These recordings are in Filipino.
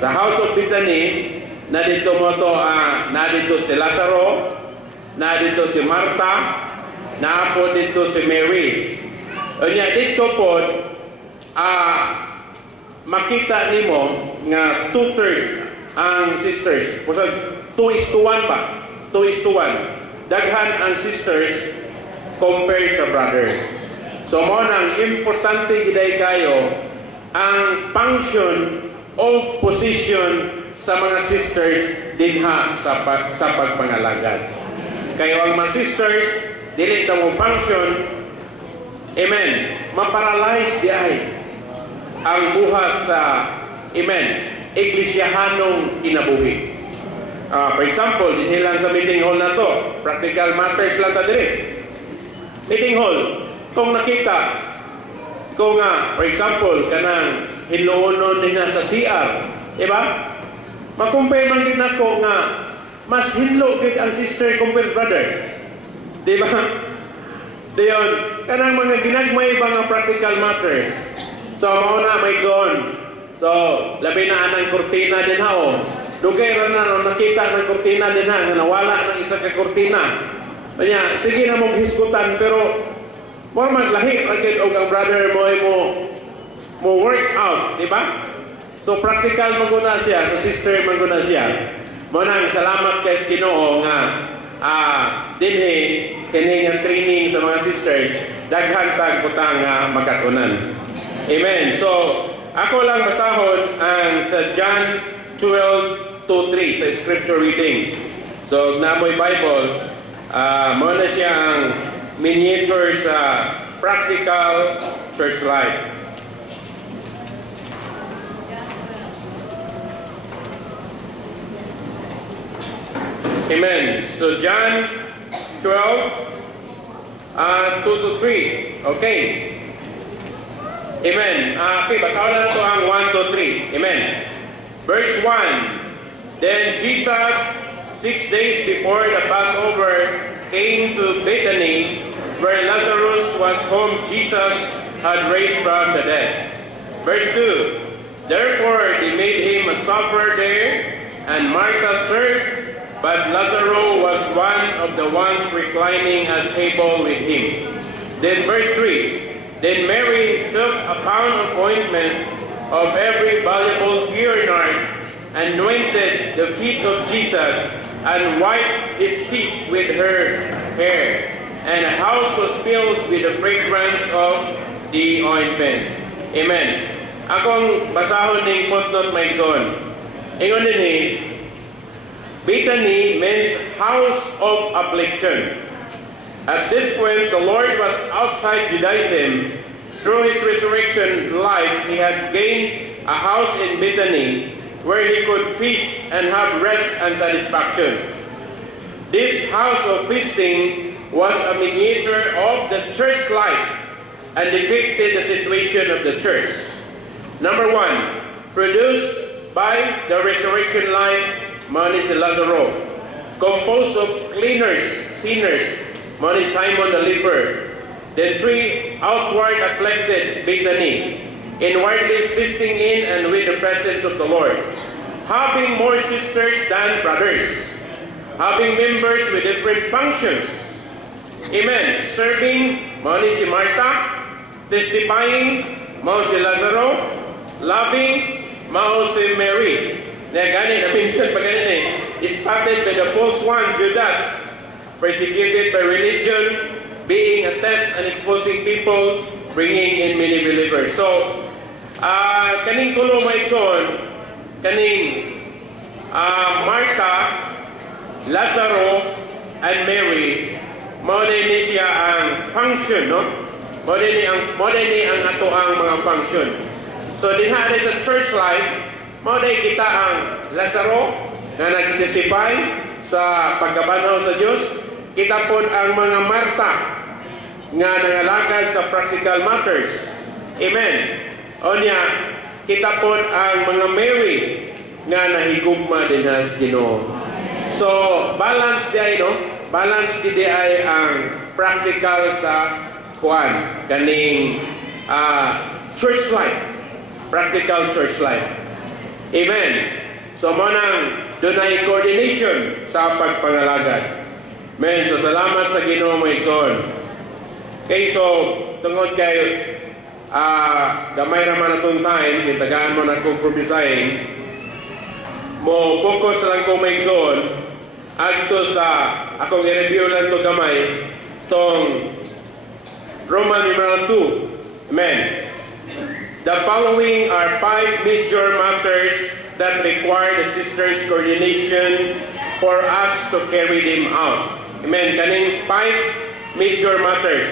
Sa House of Bethany, na dito mo to, na dito si Lazaro, na dito si Marta, na po dito si Mary. Unya dito po, makita nimo nga 2/3 ang sisters. Kasi 2:1 pa. 2:1. Daghan ang sisters compared sa brother. So mo nang importante giday kayo ang function o position sa mga sisters dinha sa pagpangalagad. Kayo ang mga sisters dili ta mo function, amen, maparalyze di ay ang buhat sa, amen, iglesyahanong kinabuhi. For example, dinhi lang sa meeting hall na to, practical matters lang ta diri. Meeting hall, kung nakita ko nga, for example, kanang hiluonon din sa CR, diba? Makumpay man din ako nga mas hinlo gid ang sister compared brother. Diba? Diyon, kanang mga ginagmay ba nga practical matters. So, mauna may zone. So, labi na anang kurtina din ha, oh. Dugay ra na, nakita ng kurtina din ha, nawala ng isa ka kurtina. Kanya, sige na mong hisgutan, pero mo maglahi agad og ang brother mo work out, di ba? So practical maguna siya, sa sister maguna siya. Mo nang salamat kay Ginoo nga dinhi kini nga training sa mga sisters daghan tag butang magkatunan. Amen. So ako lang basahon ang sa John 12:2-3 sa scripture reading. So namoy Bible, mo na siya ang miniature sa practical church life. Amen. So John 12:2-3. Okay. Amen. Okay, bataw na ito ang 1-3. Amen. Verse 1. Then Jesus, 6 days before the Passover, came to Bethany, where Lazarus was, whom Jesus had raised from the dead. Verse 2. Therefore they made him a supper there, and Martha served, but Lazarus was one of the ones reclining at table with him. Then verse 3. Then Mary took a pound of ointment of every valuable pure nard, and anointed the feet of Jesus, and wiped his feet with her hair. And the house was filled with the fragrance of the ointment. Amen. Akong basahon ning footnote may zone. Ingon dinhi, Bethany means house of affliction. At this point, the Lord was outside Judaism. Through his resurrection life, he had gained a house in Bethany where he could feast and have rest and satisfaction. This house of feasting was a miniature of the church life and depicted the situation of the church. Number 1, produced by the resurrection life, Mani si Lazaro, composed of cleaners, sinners, Mani Simon the leper. Then 3, outward afflicted, Bethany, inwardly feasting in and with the presence of the Lord, having more sisters than brothers, having members with different functions. Amen. Serving, Mani si Martha, testifying, Mao si Lazaro, loving, Mao si Mary. Na gani na mention pa ganun started by the false one, Judas, persecuted by religion, being a test and exposing people, bringing in many believers. So, kaning tulo maigsoon, kaning Martha, Lazaro, and Mary, mao ni siya ang function, no? Mao ni ang ato ang mga function. So dinha sa church life, mao kita ang Lazaro na nag-testify sa pagkabanaw sa Dios. Kita po ang mga Marta nga nangalakad sa practical matters. Amen. Onya, kita po ang mga Mary nga nahigugma din sa Ginoo. So, balance di no? Balance di ay ang practical sa kuan kaning church life. Practical church life. Amen. So mo nang dunay coordination sa pagpangalagad. Amen. So salamat sa Ginoo mo igsoon. Okay, so tungod kay gamay raman atong time, itagaan mo na kong prophesy. Mo focus lang ko may igsoon adto sa akong i-review lang to gamay tong Roman numeral 2. Amen. The following are 5 major matters that require the sisters' coordination for us to carry them out. Amen. Kaning 5 major matters.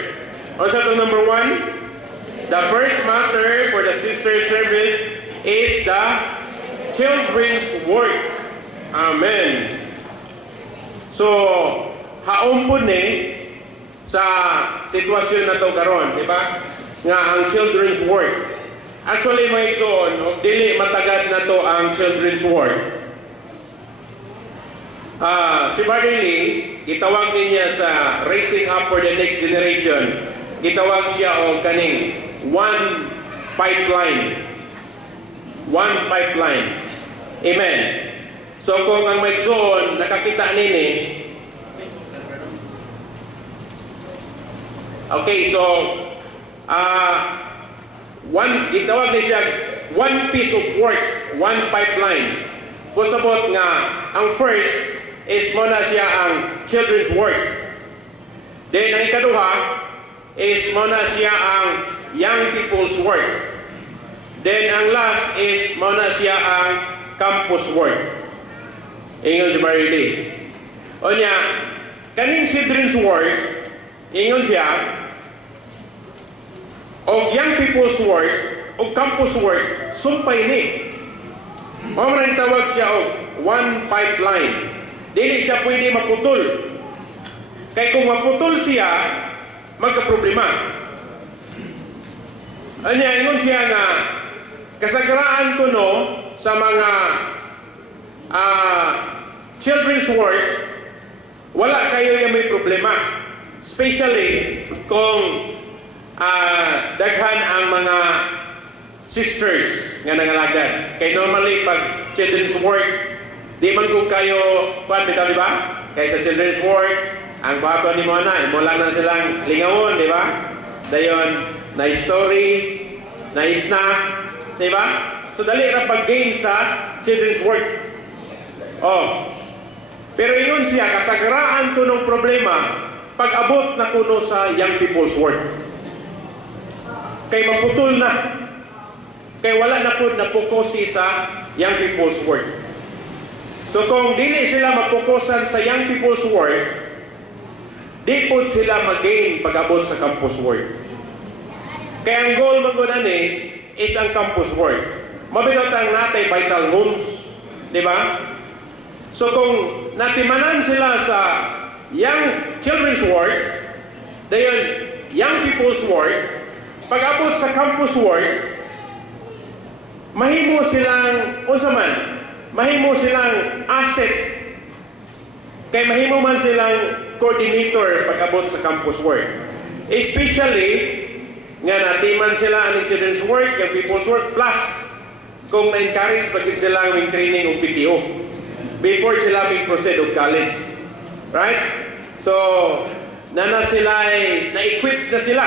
Also to number 1, the first matter for the sister service is the children's work. Amen. So, haon po ni sa sitwasyon na to karon, di ba? Nga ang children's work. Actually, may zone, o dili matagad na to ang children's work. Si Barley, gitawag niya sa Raising Up for the Next Generation. Gitawag siya o kaning one pipeline. One pipeline. Amen. So kung ang may zone, nakakita nini. Okay, so gitawag niya siya one piece of work, one pipeline. Kung sabot nga, ang first is muna siya ang children's work. Then ang ikaduha is muna siya ang young people's work. Then ang last is muna siya ang campus work. Ingon si Marily. O niya, kaning children's work, ingon siya, o young people's work, o campus work, sumpay ni. Maraming tawag siya o one pipeline. Dili siya pwede maputol. Kaya kung maputol siya, magka-problema. Anya, ingon siya nga, kasagaraan ko no, sa mga children's work, wala kayo yung may problema. Especially kung daghan ang mga sisters nga nangalagad. Kaya normally, pag children's work, di man kung kayo, di ba? Kaya sa children's work, ang baba ni mo na, mo lang na silang lingawon, di ba? Dayon, na story, na snack, di ba? So, dali na pag-game sa children's work. Oh. Pero yun siya, kasagaraan ko ng problema, pag-abot na kuno sa young people's work. Kay maputol na. Kay wala na po napokusi sa young people's work. So kung dili sila mapokusan sa young people's work, di po sila mag-gain pag-abot sa campus work. Kaya ang goal maguna ni is ang campus work. Mabinot ang natay vital homes. Di ba? So kung natimanan sila sa young children's work, dayon young people's work, pag-abot sa campus work, mahimo silang, unsa man, mahimo silang asset. Kay mahimo man silang coordinator pag-abot sa campus work. Especially, nga natiman sila ang children's work, yung people's work, plus kung na-encourage pag sila ng training ng PTO before sila mag-proceed of college. Right? So, sila na-equip na sila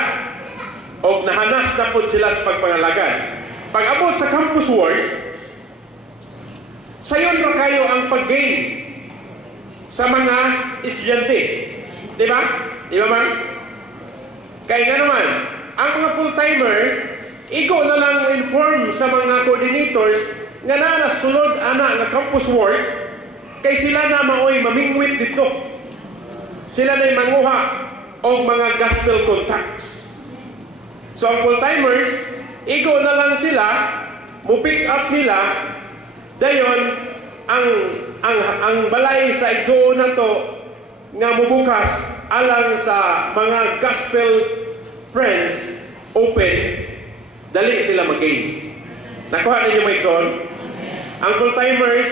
o nahanas na po sila sa pagpangalagad. Pag-abot sa campus work, sayon pa kayo ang pag-gain sa mga estudyante. Di ba? Di ba man? Kaya nga naman, ang mga full-timer, igo na lang inform sa mga coordinators nga nasunod ana nga campus work kay sila na maoy mamingwit dito. Sila na'y manguha o mga gospel contacts. So ang full-timers, igo na lang sila, mu-pick up nila, dayon ang balay sa igsoon na to nga mubukas alang sa mga gospel friends open, dali sila mag-gain. Nakuha ninyo may igsoon? Ang full-timers,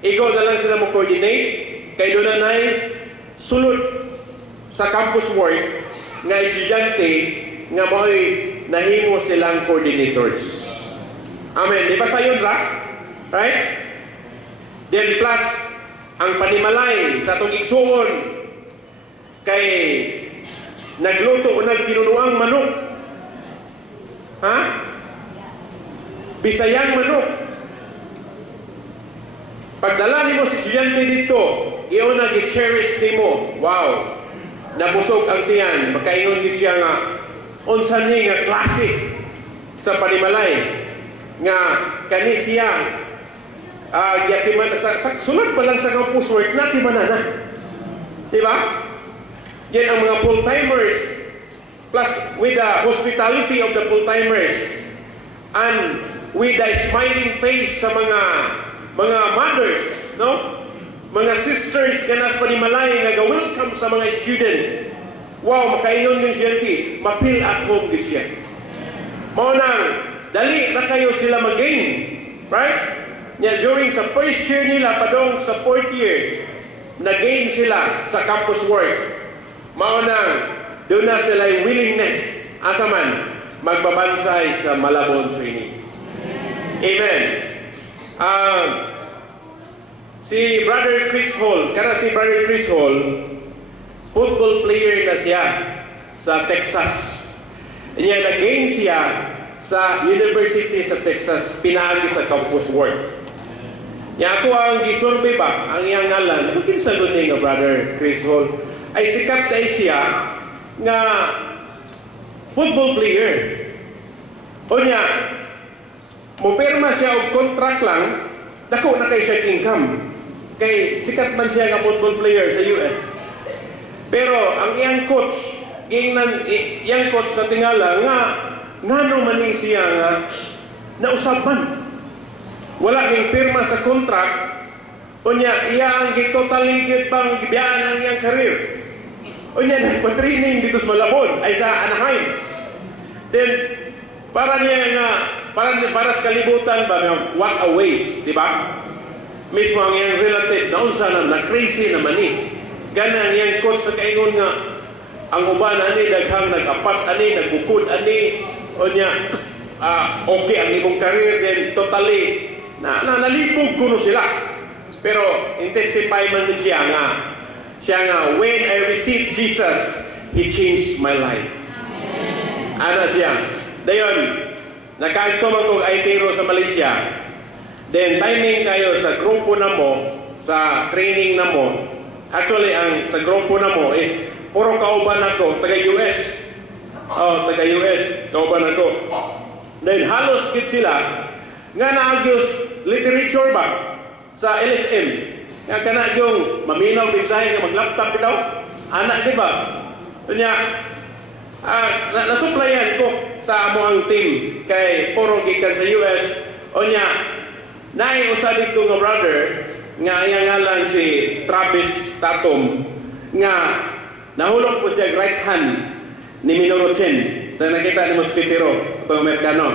igo na lang sila mo-coordinate, kay doon na sulod sa campus work nga estudyante nga mo'y nahimo silang coordinators. Amen. Di ba sa yun ra? Right? Then plus, ang panimalay sa itong igsuon kay nagluto o nagkinunuang manok. Ha? Bisayang manok. Pagdala ni mo si estudyante dito, iyon ang i-cherish ni mo. Wow! Nabusog ang tiyan. Makaingon din siya nga, unsa ni nga klase sa panimalay. Nga, kani siya, sulat pa lang sa campus work, natimanan na. Diba? Yan ang mga full-timers. Plus, with the hospitality of the full-timers. And with the smiling face sa mga mothers, no? Mga sisters kanas panimalay nga welcome sa mga student. Wow, makaingon yung estudyante, mapil at home din siya. Mao nang dali na kayo sila mag-gain. Right? During sa first year nila, padong sa fourth year, nag-gain sila sa campus work. Mao nang doon na sila yung willingness, asa man, magbabansay sa Malabon training. Amen. Si Brother Chris Hall, football player na siya sa Texas. Niya nag-gain siya sa University sa Texas, pinaagi sa campus work. Niya ako ang gisurvey ba, ang iyang ngalan, bakit sa nga Brother Chris Hall, ay sikat na siya nga football player. O niya, mupirma siya og contract lang, dako na kay siya income. Kay sikat man siya nga football player sa US. Pero ang iyang coach, iyang coach na tingala nga ngano man siya nga nausapan. Wala ning pirma sa contract, o niya iya ang totally good pang gibiyaan ang iyang career. O niya nagpa-training dito sa Malabon ay sa Anaheim. Then para niya nga para sa kalibutan ba what a waste, di ba? Mismo ang iyang relative na unsa na crazy naman ni. Ganang iyang coach sa kaingon nga ang uban ani daghang nag-apas ani nagbukod ani o niya okay ang imong career then totally nalipog kuno sila. Pero intensify man din siya nga when I received Jesus, He changed my life. Ano siya? Dayon, nakaagto man kong ITero sa Malaysia. Then timing kayo sa grupo na mo, sa training na mo. Actually, ang sa grupo na mo is puro kauban ako, taga-US. Taga-US, kauban ako. Then halos kit sila nga naagyos literature ba sa LSM. Nga kana yung maminaw bisahe nga mag-laptop bitaw. Anak di ba? Kanya nasupplyan ko sa amo ang team kay puro gikan sa US. O niya, naay usa dito nga brother nga iyang ngalan si Travis Tatum nga nahulog po siya right hand ni Minoru Chen na nakita ni Mosquitero itong Amerikano.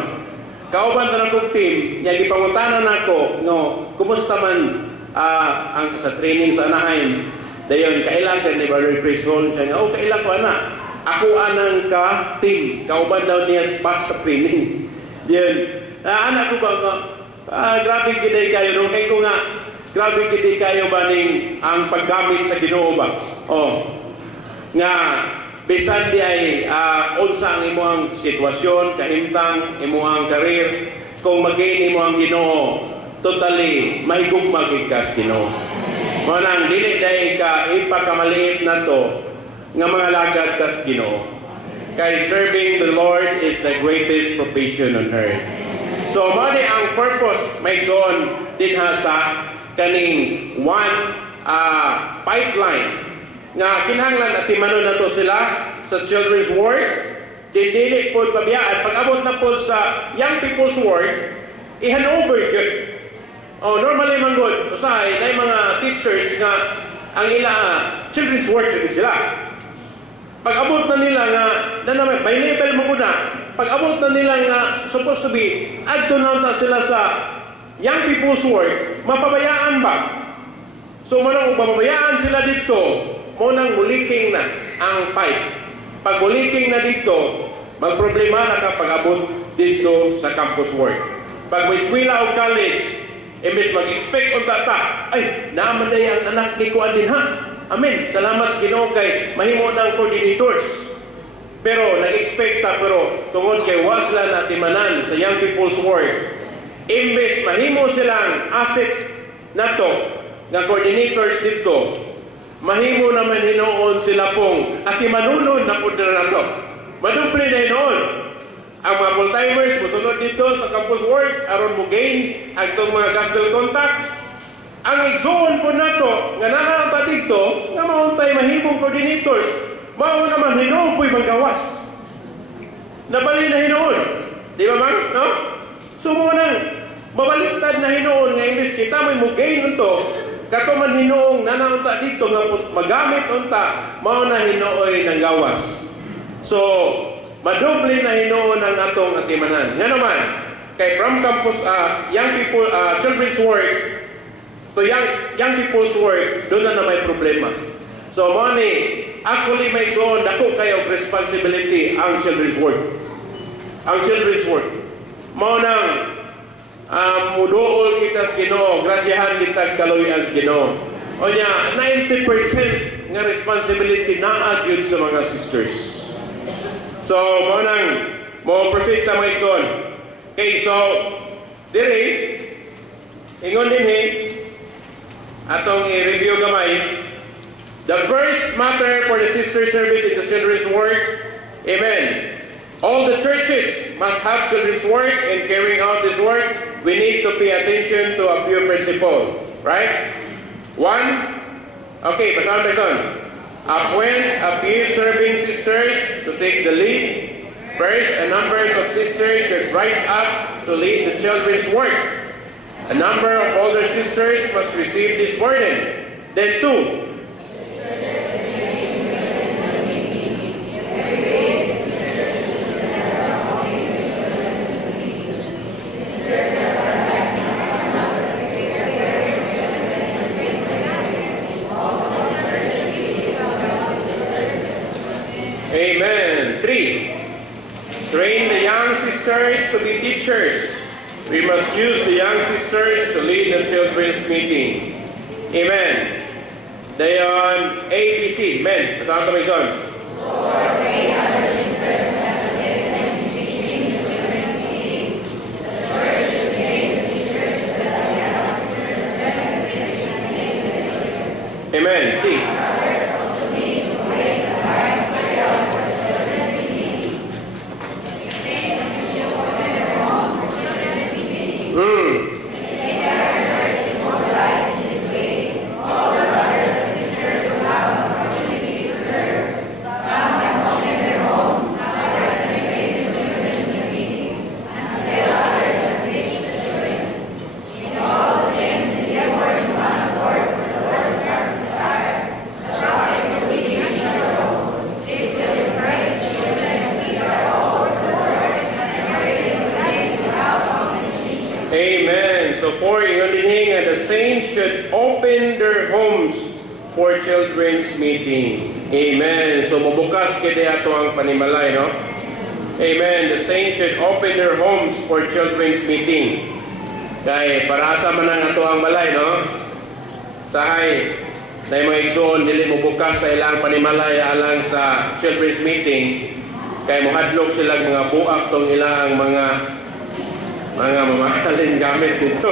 Kauban na ng team, niya gipangutanan ako no, kumusta man ang sa training sa Anaheim. Dayon kailangan ni Brother Chris Hall siya nga, kailan ko ana. Ako anang ka team, kauban daw niya sa training. Diyan, anak ko ba grabe giday kayo no, kay ko nga grabe giday kayo ba ning ang paggamit sa Ginoo ba? Nga bisan di ay unsa ang imong sitwasyon, kahimtang imong career, kung mag-gain imo ang Ginoo, totally mahigugma gid ka sa Ginoo. Mo nang dili dai ka ipakamaliit na to nga mga lagad ka sa Ginoo. Kay serving the Lord is the greatest profession on earth. So mali ang purpose may zone din sa kaning one pipeline nga kinahanglan at timano na to sila sa children's work, dili po pabiyaan. Pag-abot na po sa young people's work, i-handover yun. Normally man good, usahay, na mga teachers nga ang children's work din sila. Pag-abot na nila nga, may level mo muna, pag-abot na nila nga, supposed to be, adto na sila sa young people's work, mapabayaan ba? So manang mapabayaan sila dito, munang muliking na ang pipe. Pag muliking na dito, magproblema na ka pag-abot dito sa campus work. Pag may eskwela o college, Imbes mag-expect unta ta, ay, naamanday ang anak ni Kuan din ha. Amen. Salamat sa Ginoo kay mahimo ng coordinators. Pero nag-expect ta, pero tungod kay wasla na timanan sa Young People's Work, imbes mahimo silang asset nato nga coordinators dito, mahimo naman hinoon sila pong at imanunod na po na nato. Madupli na hinoon. Ang mga full-timers musunod dito sa Campus Work aron mo gain ang itong mga gospel contacts. Ang igsoon po nato nga nanata dito nga mauntay mahimong coordinators, mao naman hinoon po'y manggawas. Nabali na hinoon. Di ba man? No? Sumunang mabaliktad na hinoon nga imbis kita may mo gain ito, kato man hinoong nanauta dito nga magamit unta, mao na hinooy ng gawas. So, madubli na hinoon ang atong atimanan. Nga naman, kay from campus, young people, children's work, to young people's work, doon na may problema. So, money, actually may zone, dako kayo responsibility ang children's work. Ang children's work. Mao nang mudool kita sa Ginoo, grasyahan kita kaluyan sa Ginoo. O niya, 90% nga responsibility na agyod sa mga sisters. So, mao nang mo proceed ta mga igsoon. Okay, so diri ingon dinhi atong i-review gamay. The first matter for the sister service in the children's work, amen. All the churches must have children's work, and carrying out this work, we need to pay attention to a few principles, right? One, okay, basahan tayo. Appoint a few serving sisters to take the lead. First, a number of sisters should rise up to lead the children's work. A number of older sisters must receive this burden. Then two, amen. Three, train the young sisters to be teachers. We must use the young sisters to lead the children's meeting. Amen. Dayon, ABC. Amen. Kasama kami son. Lord, raise other sisters as assist in teaching the children's meeting. The church should train the teachers so that the young sisters better teach and lead the children. Amen. C. Others also need to play the part materials for the children's meeting. The same should open their homes for children's meeting. Amen. So for Yundinhing and the saints should open their homes for children's meeting. Amen. So mabukas kaya ato ang panimalay, no? Amen. The saints should open their homes for children's meeting. Kay para sa man ang ato ang balay, no? Sahay na mga igsoon dili mo bukas sa ilang panimalay alang sa children's meeting. Kay mohadlok sila mga buak tong ilang mga mamahalin gamit dito.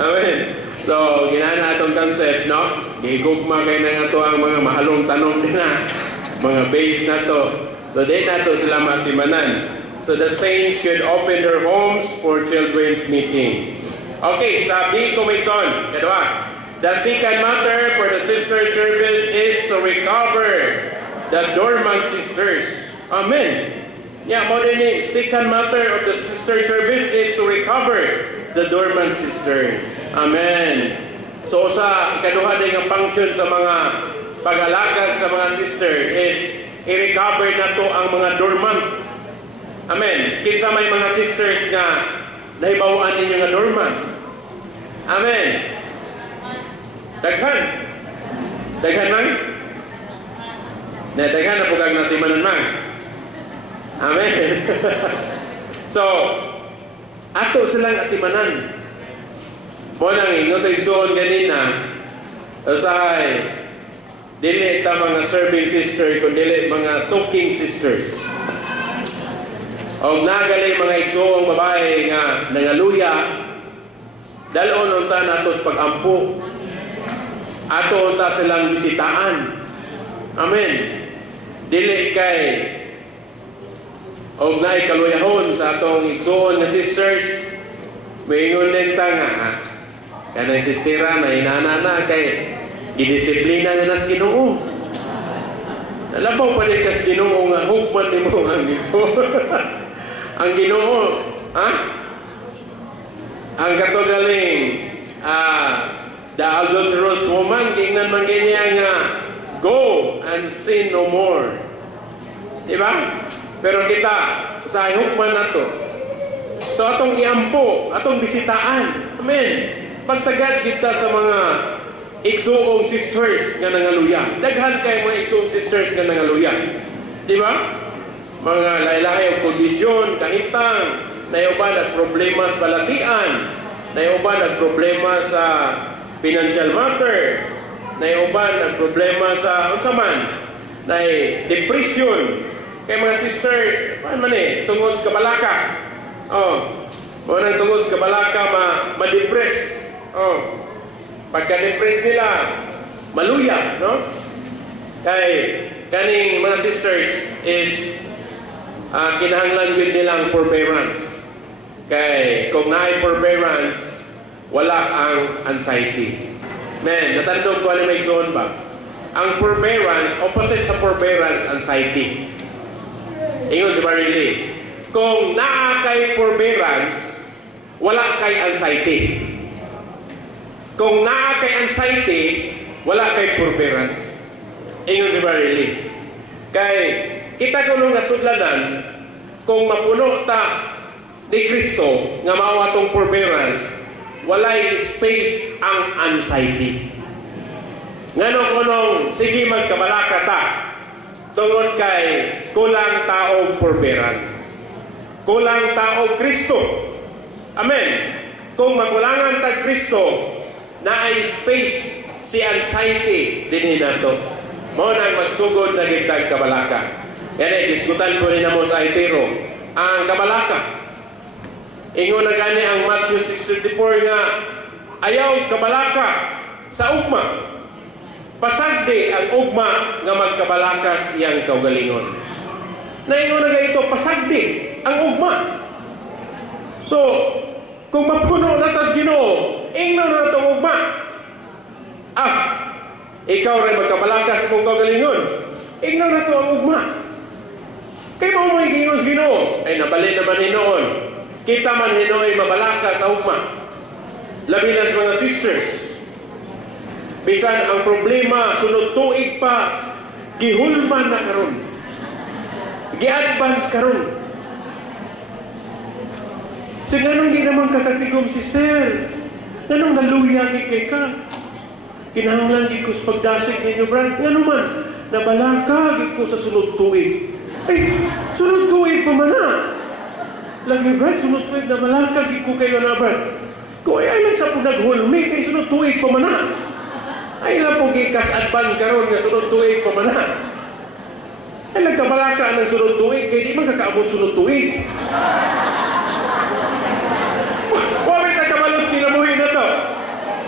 Amen. So, ginana itong concept, no? Gigugma kayo na ito ang mga mahalong tanong din na. Mga base na to. So, di na to sila matimanan. So, the saints should open their homes for children's meeting. Okay, sabi ko may son. Kadwa. The second matter for the sister service is to recover the dormant sisters. Amen. Yeah, more than the second matter of the sister service is to recover the dormant sisters. Amen. So sa ikaduha din ang function sa mga pag-alagad sa mga sister is i-recover na to ang mga dormant. Amen. Kinsa may mga sisters nga nahibawaan ninyo nga dormant. Amen. Daghan. Daghan man. Daghan na po kag natimanan man. Amen. So, ato silang atimanan. Mo nang ingon igsoon ganina, usahay dili ta mga serving sister kundi mga talking sisters. Og nagali mga igsoong babae nga nangaluya, dalon unta nato sa pag-ampo. Ato unta silang bisitaan. Amen. Dili kay og naay kaluyahon sa atong igsoon nga sisters, mayngon din ta nga kanang sistera na inana kay gidisiplina nga nas Ginoo. Nalabaw pa rin kas Ginoo nga hukman ni mo ang igsoon. Ang Ginoo, ha? Ang katogaling, the adulterous woman, tingnan man ganyan nga, go and sin no more. Diba? Pero kita, sa hukman na to, so atong iampo, atong bisitaan. Amen. Pagtagad kita sa mga igsoong sisters nga nangaluya. Daghan kayo mga igsoong sisters nga nangaluya. Diba? Mga lahi-lahi ang kondisyon, kahintang, naiuban at problema sa balatian, naiuban at problema sa financial matter, naiuban at problema sa unsaman, na depression. Kaya mga sister, paano man tungod sa kabalaka. Mga tungod sa kabalaka, ma-depress. Pagka-depress nila, maluya, no? Kay kaning mga sisters is kinahanglan yun nilang forbearance. Kay kung naay forbearance, wala ang anxiety. Men, natandog ko ano may zone ba? Ang forbearance, opposite sa forbearance, anxiety. Ingon si Barili, kung naa kay forbearance, wala kay anxiety. Kung naa kay anxiety, wala kay forbearance. Ingon si Barili. Kay kita ko nung nasudlanan, kung mapuno ta ni Kristo nga mao atong forbearance, walay space ang anxiety. Ngano kunong sige magkabalaka ta tungod kay kulang taong forbearance. Kulang taong Kristo. Amen. Kung makulangan ta Kristo, naay space si anxiety dinhi nato. Mao nang magsugod na gitag kabalaka. Yan diskutan ko rin mo sa Itero. Ang kabalaka. Ingon na gani ang Matthew 6:34 nga ayaw kabalaka sa ugma. Pasagdi ang ugma nga magkabalaka siyang kaugalingon. Naingon na ito, pasagdi ang ugma. So, kung mapuno na tas Ginoo, ingnon na itong ugma. Ikaw rin magkabalaka sa mong kaugalingon. Ingnon na ito ang ugma. Kaya mo may Ginoo, ay nabalin naman hinoon. Kita man hinoy mabalaka sa ugma. Labi na sa mga sisters. Bisan ang problema, sunod tuig pa, gihulman na karon. Gi-advance karon. So, ganun di naman kakatigom si Sir. Ganun naluya kay ka. Kinahanglan di ko sa pagdasig ninyo, Brad. Ganun man, nabalaka di ko sa sunod tuig. Ay, sunod tuig pa man na. Lagi, Brad, sunod tuig na malaka di ko kayo na, Brad. Kung ay lang sa naghulmi, kay sunod tuig pa man na. Ay lang po gikas-advan karon nga sunod tuig pa man na. Ay nagkabalaka ng sunod tuig, kaya di man kakaabot sunod tuig. Wabit nagkabalos kinamuhin na to.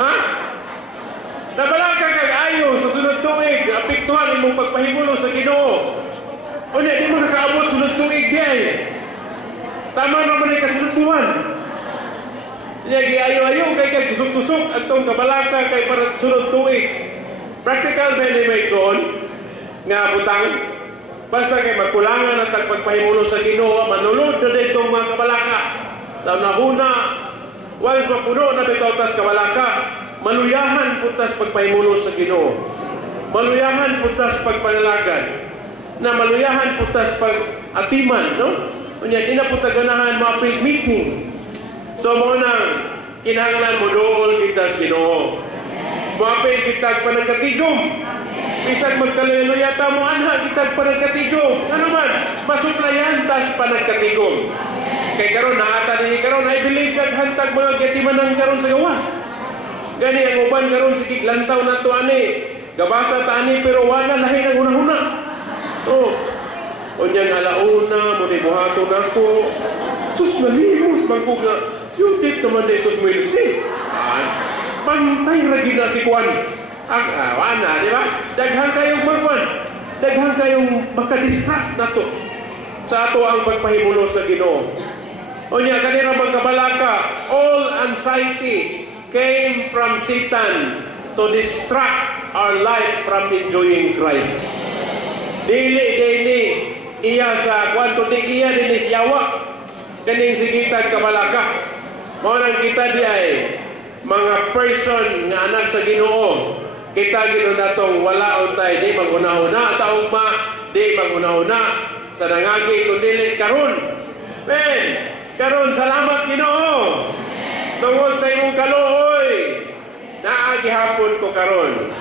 Ha? Nabalaka kag ayo sa sunod tuig, apektuhan imong pagpahimulo sa Ginoo. O niya, di man kakaabot sunod tuig diay. Tama naman ay kasunod buwan. Niya, giayo-ayo kay kay kusok-kusok at itong kabalaka kay para sunod tuig. Practical ba ni may zon nga butang? Basta kay magkulangan at pagpahimulo sa Ginoo, manulod na dito mga kabalaka. Sa nahuna, once mapuno na dito tas kabalaka, maluyahan putas pagpahimulo sa Ginoo. Maluyahan putas pagpanalagan. Na maluyahan putas pag-atiman, no? Kunya, inaputaganahan mga meeting. So, muna, kinahanglan mo doon kita sa Ginoo. Mapay kitag panagkatigom. Isang magkalayo yata mo, anha, kitag panagkatigom. Ano man, masuklayan tas panagkatigom. Kay karon naata ni karon I believe naghantag mga gatimanan karon sa gawas. Gani ang uban karon sige lantaw na to ani. Gabasa ta ani pero wala lahi nang hunahuna. Oh. Unyang alauna mo ni buhaton nako. Sus nalimot magkug na yudit naman dito sa Wilsi. Pantay ra gid na si Juan. Ang wana, di ba? Daghang kayong magwan. Daghang kayong makadistract nato sa ato ang pagpahimulo sa Ginoo. Unya kanira magkabalaka, all anxiety came from Satan to distract our life from enjoying Christ. Dili iya sa kwanto di iya din isyawa kaning sigitag kabalaka. Mao nang kita di ay mga person nga anak sa Ginoo. Kita gino natong wala untay di maghuna-huna sa ugma, di maghuna-huna sa nangagi kundi karon. Men, karon salamat Ginoo. Tungod sa imong kaluoy, naagi hapon ko karon.